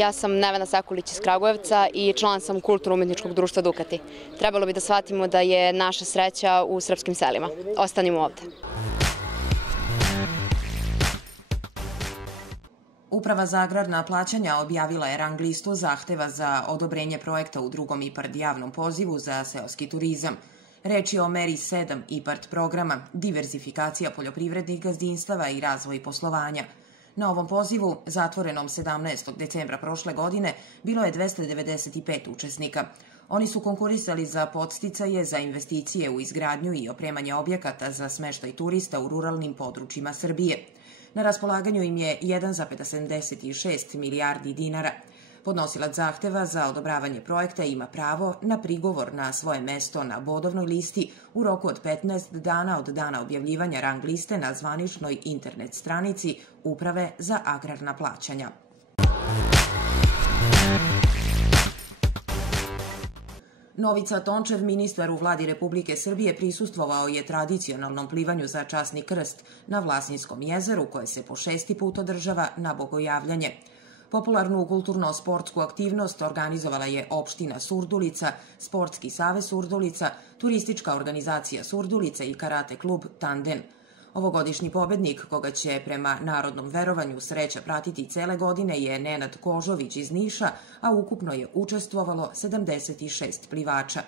Ja sam Nevena Sekulić iz Kragujevca i član sam Kulturno-umetničkog društva Dukati. Trebalo bi da shvatimo da je naša sreća u srpskim selima. Ostanimo ovde. Uprava za agrarna plaćanja objavila je rang listu zahteva za odobrenje projekta u drugom IPARD javnom pozivu za seoski turizam. Reč je o meri 7 IPARD programa, diverzifikacija poljoprivrednih gazdinstava i razvoj poslovanja. Na ovom pozivu, zatvorenom 17. decembra prošle godine, bilo je 295 učesnika. Oni su konkurisali za podsticaje za investicije u izgradnju i opremanje objekata za smeštaj turista u ruralnim područjima Srbije. Na raspolaganju im je 1,76 milijardi dinara. Podnosilac zahteva za odobravanje projekta ima pravo na prigovor na svoje mesto na bodovnoj listi u roku od 15 dana od dana objavljivanja rang liste na zvaničnoj internet stranici Uprave za agrarna plaćanja. Novica Tončev, ministar u vladi Republike Srbije, prisustvovao je tradicionalnom plivanju za časni krst na Vlasinskom jezeru, koje se po 6. put održava na Bogojavljanje. Popularnu kulturno-sportsku aktivnost organizovala je opština Surdulica, Sportski savez Surdulica, turistička organizacija Surdulica i karate klub Tanden. Ovogodišnji pobednik, koga će prema narodnom verovanju sreća pratiti cele godine, je Nenad Kožović iz Niša, a ukupno je učestvovalo 76 plivača.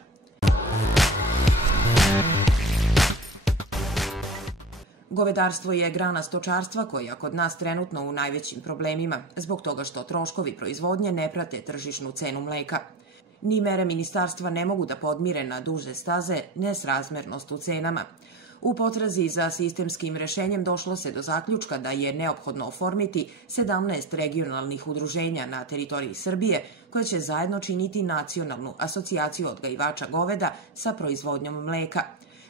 Govedarstvo je grana stočarstva koja kod nas trenutno u najvećim problemima, zbog toga što troškovi proizvodnje ne prate tržišnu cenu mleka. Ni mere ministarstva ne mogu da podmire na duže staze nesrazmernost u cenama. U potrazi za sistemskim rešenjem došlo se do zaključka da je neophodno oformiti 17 regionalnih udruženja na teritoriji Srbije koje će zajedno činiti nacionalnu asocijaciju odgajivača goveda sa proizvodnjom mleka.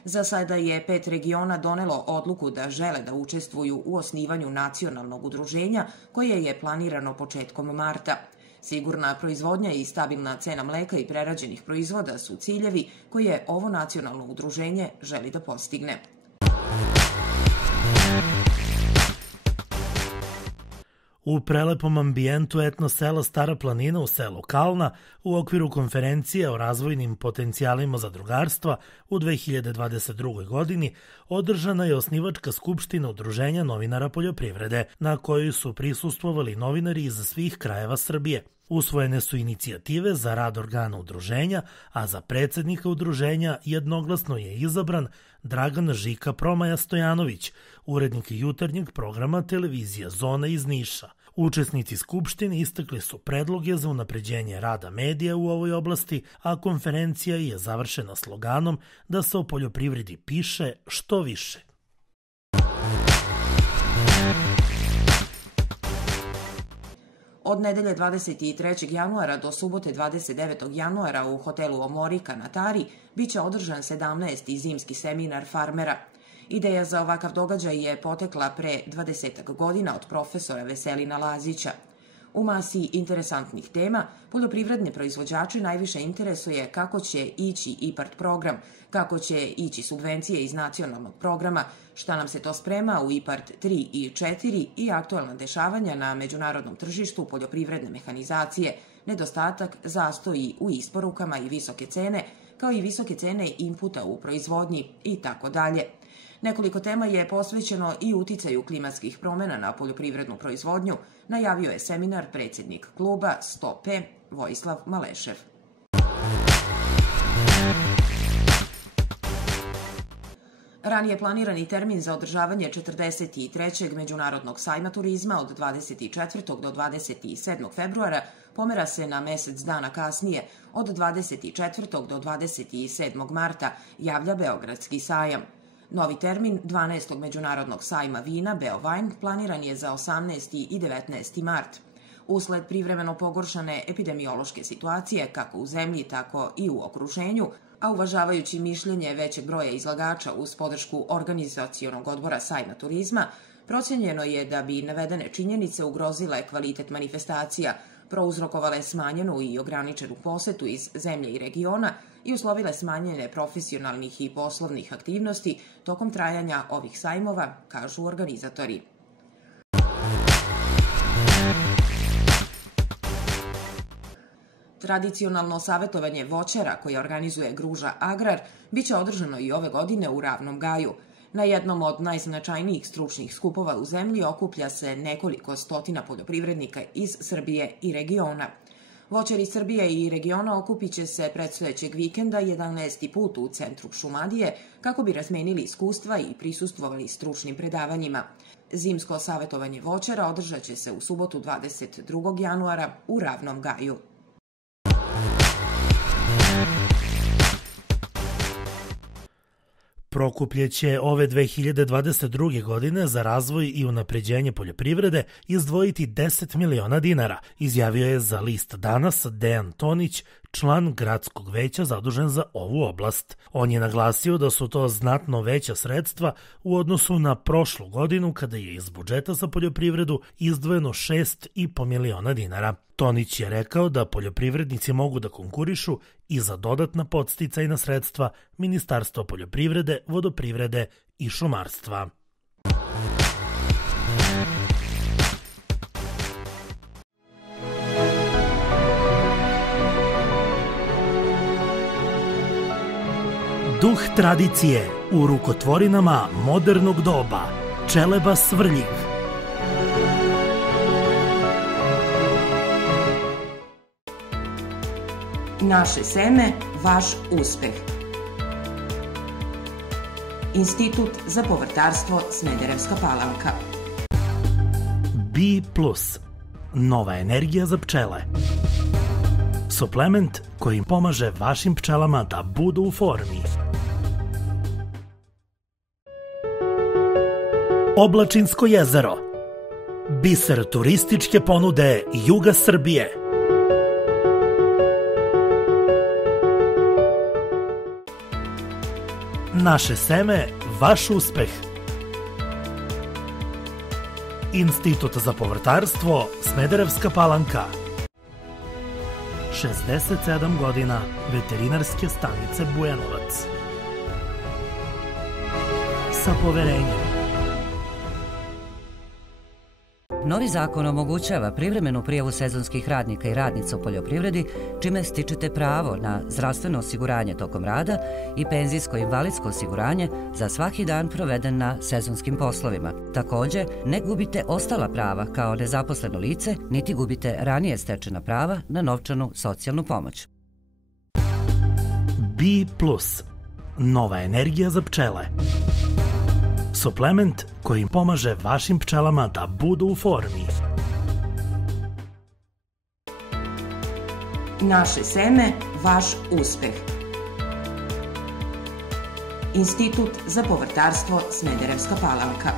Za sada je 5 regiona donelo odluku da žele da učestvuju u osnivanju nacionalnog udruženja koje je planirano početkom marta. Sigurna proizvodnja i stabilna cena mleka i prerađenih proizvoda su ciljevi koje ovo nacionalno udruženje želi da postigne. U prelepom ambijentu etno sela Stara planina u selu Kalna u okviru konferencije o razvojnim potencijalima zadrugarstva u 2022. godini održana je osnivačka skupština Udruženja novinara poljoprivrede, na kojoj su prisustvovali novinari iz svih krajeva Srbije. Usvojene su inicijative za rad organa udruženja, a za predsednika udruženja jednoglasno je izabran Dragan Žika Promaja Stojanović, urednik jutarnjeg programa televizija Zona iz Niša. Učesnici skupštine istakli su predloge za unapređenje rada medija u ovoj oblasti, a konferencija je završena sloganom da se o poljoprivredi piše što više. Od nedelje 23. januara do subote 29. januara u hotelu Omorika na Tari biće održan 17. zimski seminar farmera. Ideja za ovakav događaj je potekla pre 20 godina od profesora Veselina Lazića. U masi interesantnih tema, poljoprivredne proizvođače najviše interesuje kako će ići IPARD program, kako će ići subvencije iz nacionalnog programa, šta nam se to sprema u IPARD 3 i 4 i aktualna dešavanja na međunarodnom tržištu poljoprivredne mehanizacije, nedostatak, zastoji u isporukama i visoke cene, kao i visoke cene inputa u proizvodnji i tako dalje. Nekoliko tema je posvećeno i uticaju klimatskih promena na poljoprivrednu proizvodnju, najavio je seminar predsjednik kluba 100P Vojislav Malešev. Ranije planirani termin za održavanje 43. Međunarodnog sajma turizma od 24. do 27. februara pomera se na mesec dana kasnije, od 24. do 27. marta, javlja Beogradski sajam. Novi termin 12. Međunarodnog sajma vina Beovajn planiran je za 18. i 19. mart. Usled privremeno pogoršane epidemiološke situacije kako u zemlji, tako i u okruženju, a uvažavajući mišljenje većeg broja izlagača uz podršku organizacionog odbora sajma turizma, procenjeno je da bi navedene činjenice ugrozile kvalitet manifestacija, prouzrokovale smanjenu i ograničenu posetu iz zemlje i regiona i uslovile smanjenje profesionalnih i poslovnih aktivnosti tokom trajanja ovih sajmova, kažu organizatori. Tradicionalno savjetovanje voćara koje organizuje Gruža Agrar biće održano i ove godine u Ravnom Gaju. Na jednom od najznačajnijih stručnih skupova u zemlji okuplja se nekoliko stotina poljoprivrednika iz Srbije i regiona. Voćari Srbije i regiona okupit će se predstojećeg vikenda 11. put u centru Šumadije kako bi razmenili iskustva i prisustvovali stručnim predavanjima. Zimsko savjetovanje voćara održat će se u subotu 22. januara u Ravnom Gaju. Prokuplje će ove 2022. godine za razvoj i unapređenje poljoprivrede izdvojiti 10 miliona dinara, izjavio je za list Danas Dejan Tonić, član gradskog veća zadužen za ovu oblast. On je naglasio da su to znatno veća sredstva u odnosu na prošlu godinu kada je iz budžeta za poljoprivredu izdvojeno 6,5 miliona dinara. Tonić je rekao da poljoprivrednici mogu da konkurišu i za dodatna podsticajna sredstva Ministarstva poljoprivrede, vodoprivrede i šumarstva. Duh tradicije u rukotvorinama modernog doba. Čeleba Svrljig. Naše seme, vaš uspeh. Institut za povrtarstvo Smederevska Palanka. B+. Nova energija za pčele. Suplement koji pomaže vašim pčelama da budu u formi. Oblačinsko jezero. Biser turističke ponude juga Srbije. Naše seme, vaš uspeh. Institut za povrtarstvo Smederevska Palanka. 67 godina veterinarske stanice Bujanovac. Sa poverenjem. Novi zakon omogućava privremenu prijavu sezonskih radnika i radnica u poljoprivredi, čime stičete pravo na zdravstveno osiguranje tokom rada i penzijsko-invalidsko osiguranje za svaki dan proveden na sezonskim poslovima. Također, ne gubite ostala prava kao nezaposleno lice, niti gubite ranije stečena prava na novčanu socijalnu pomoć. B+. Nova energija za pčele. Suplement koji pomaže vašim pčelama da budu u formi. Naše seme, vaš uspeh. Institut za povrtarstvo Smederevska Palanka.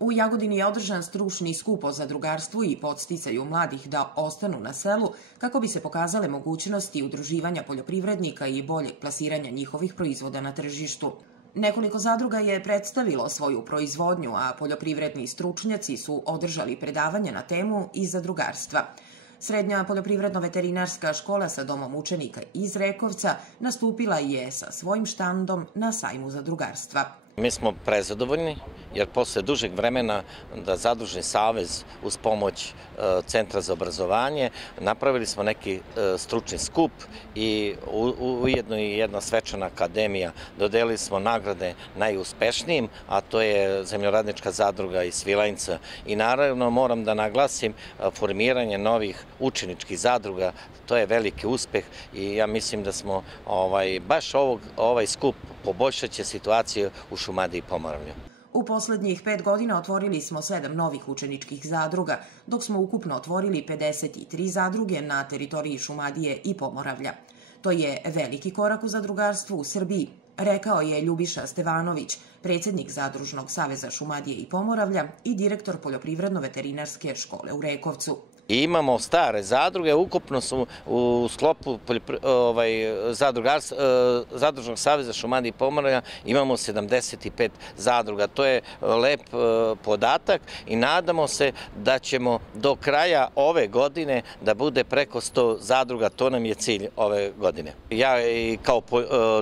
U Jagodini je održan stručni skup o zadrugarstvu i podsticaju mladih da ostanu na selu kako bi se pokazale mogućnosti udruživanja poljoprivrednika i boljeg plasiranja njihovih proizvoda na tržištu. Nekoliko zadruga je predstavilo svoju proizvodnju, a poljoprivredni stručnjaci su održali predavanje na temu i zadrugarstva. Srednja poljoprivredno-veterinarska škola sa domom učenika iz Rekovca nastupila je sa svojim štandom na sajmu zadrugarstva. Mi smo prezadovoljni jer posle dužeg vremena da Zadružni savez uz pomoć Centra za obrazovanje napravili smo neki stručni skup i ujedno i jedna svečana akademija. Dodelili smo nagrade najuspešnijim, a to je Zemljoradnička zadruga iz Svilajnca. I naravno moram da naglasim formiranje novih učeničkih zadruga. To je veliki uspeh i ja mislim da smo baš ovaj skup poboljšat će situaciju u Šumadiji i Pomoravlju. U poslednjih 5 godina otvorili smo 7 novih učeničkih zadruga, dok smo ukupno otvorili 53 zadruge na teritoriji Šumadije i Pomoravlja. To je veliki korak u zadrugarstvu u Srbiji, rekao je Ljubiša Stevanović, predsjednik Zadružnog saveza Šumadije i Pomoravlja i direktor Poljoprivredno-veterinarske škole u Rekovcu. I imamo stare zadruge, ukupno su u sklopu Zadružnog saveza Šumadije i Pomoravlja imamo 75 zadruga. To je lep podatak i nadamo se da ćemo do kraja ove godine da bude preko 100 zadruga, to nam je cilj ove godine. Ja i kao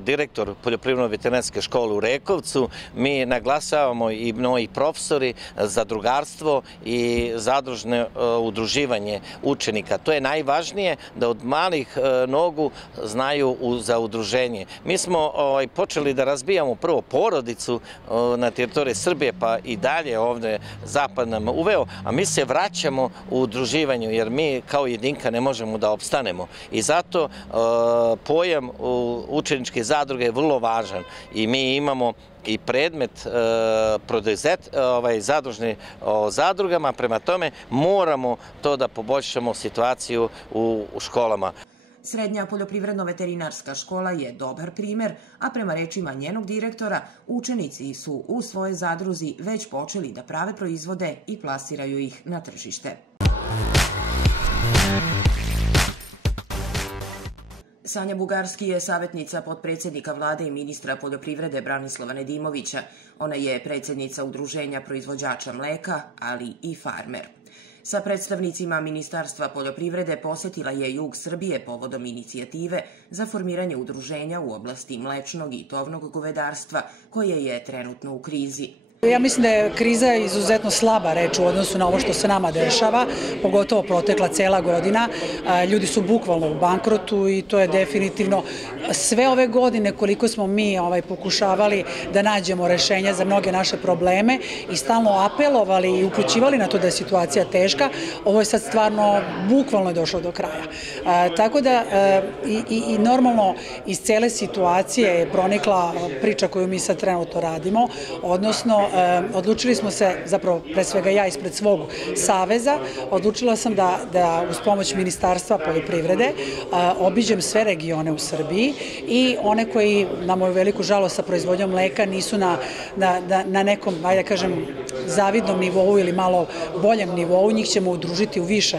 direktor Poljoprivredno-veterinarske škole u Rekovcu, mi naglasavamo i mnogi profesori zadrugarstvo i zadružne udruživanje učenika. To je najvažnije da od malih nogu znaju za udruženje. Mi smo počeli da razbijamo prvo porodicu na teritoriji Srbije, pa i dalje ovde zapad nam uveo, a mi se vraćamo u udruživanju jer mi kao jedinka ne možemo da opstanemo. I zato pojam učeničke zadruge je vrlo važan i mi imamo i predmet zadružni o zadrugama, prema tome moramo to da poboljšamo situaciju u školama. Srednja poljoprivredno-veterinarska škola je dobar primer, a prema rečima njenog direktora, učenici su u svojoj zadruzi već počeli da prave proizvode i plasiraju ih na tržište. Sanja Bugarski je savjetnica potpredsjednika vlade i ministra poljoprivrede Branislava Nedimovića. Ona je predsjednica Udruženja proizvođača mleka, ali i farmer. Sa predstavnicima Ministarstva poljoprivrede posetila je jug Srbije povodom inicijative za formiranje udruženja u oblasti mlečnog i tovnog govedarstva koje je trenutno u krizi. Ja mislim da je kriza izuzetno slaba reč u odnosu na ovo što se nama dešava, pogotovo protekla cela godina. Ljudi su bukvalno u bankrotu i to je definitivno sve ove godine koliko smo mi pokušavali da nađemo rešenja za mnoge naše probleme i stalno apelovali i upućivali na to da je situacija teška. Ovo je sad stvarno bukvalno došlo do kraja. Tako da i normalno iz cele situacije je pronikla priča koju mi sad trenutno radimo, odnosno odlučili smo se, zapravo pre svega ja ispred svog saveza, odlučila sam da uz pomoć Ministarstva poljoprivrede obiđem sve regione u Srbiji i one koji, na moju veliku žalost sa proizvodnjom mleka, nisu na nekom, ajde da kažem, zavidnom nivou ili malo boljem nivou, njih ćemo udružiti u više,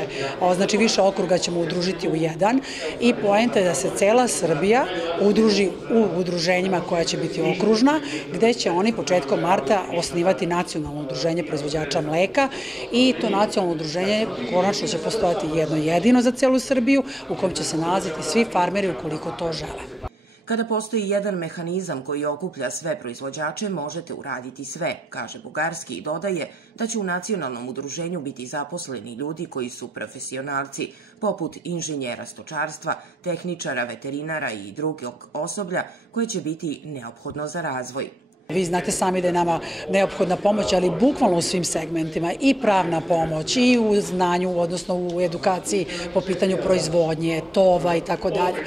znači više okruga ćemo udružiti u jedan i poenta je da se cela Srbija udruži u udruženjima koja će biti okružna, gde će oni početkom marta osnivati nacionalno udruženje proizvođača mleka i to nacionalno udruženje konačno će postojati jedno jedino za celu Srbiju u kojem će se nalaziti svi farmeri ukoliko to žele. Kada postoji jedan mehanizam koji okuplja sve proizvođače, možete uraditi sve, kaže Bugarski i dodaje da će u nacionalnom udruženju biti zaposleni ljudi koji su profesionalci, poput inženjera stočarstva, tehničara, veterinara i drugog osoblja koje će biti neophodno za razvoj. Vi znate sami da je nama neophodna pomoć, ali bukvalno u svim segmentima, i pravna pomoć, i u znanju, odnosno u edukaciji po pitanju proizvodnje, tova i tako dalje.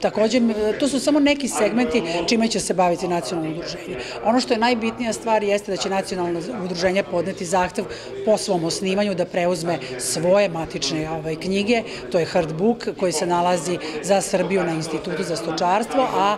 Također, to su samo neki segmenti čime će se baviti nacionalno udruženje. Ono što je najbitnija stvar jeste da će nacionalno udruženje podneti zahtev po svom osnivanju da preuzme svoje matične knjige, to je Herd Book koji se nalazi za Srbiju na Institutu za stočarstvo, a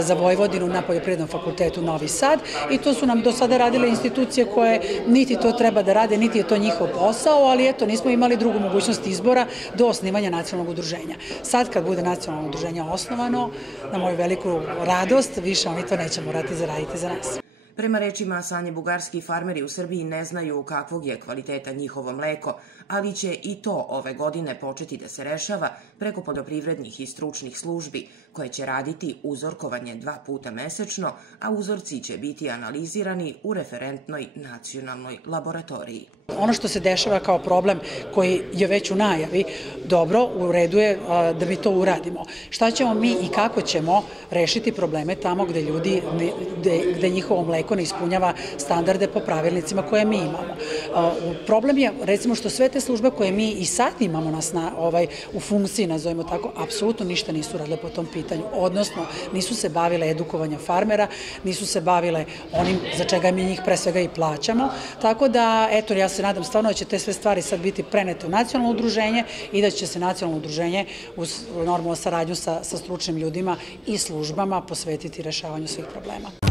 za Vojvodinu na Poljoprivrednom fakultetu Novi Sad, i to su nam do sada radile institucije koje niti to treba da rade, niti je to njihov posao, ali eto, nismo imali drugu mogućnost izbora do osnivanja nacionalnog udruženja. Sad kad bude nacionalno udruženje osnovano, na moju veliku radost, više oni to neće morati zaraditi za nas. Prema rečima Sanje Bugarski, farmeri u Srbiji ne znaju kakvog je kvaliteta njihovo mleko, ali će i to ove godine početi da se rešava preko poljoprivrednih i stručnih službi, koje će raditi uzorkovanje 2 puta mesečno, a uzorci će biti analizirani u referentnoj nacionalnoj laboratoriji. Ono što se dešava kao problem koji je već u najavi, dobro, u redu je da mi to uradimo. Šta ćemo mi i kako ćemo rešiti probleme tamo gde njihovo mleko ne ispunjava standarde po pravilnicima koje mi imamo. Problem je, recimo, što sve te službe koje mi i sad imamo u funkciji, nazovimo tako, apsolutno ništa nisu radile po tom pitanju, odnosno nisu se bavile edukovanjem farmera, nisu se bavile onim za čega mi njih pre svega i plaćamo, tako da, eto, ja se nadam stvarno da će te sve stvari sad biti prenete u nacionalno udruženje i da će se nacionalno udruženje uz normalnu saradnju sa stručnim ljudima i službama posvetiti rešavanju svih problema.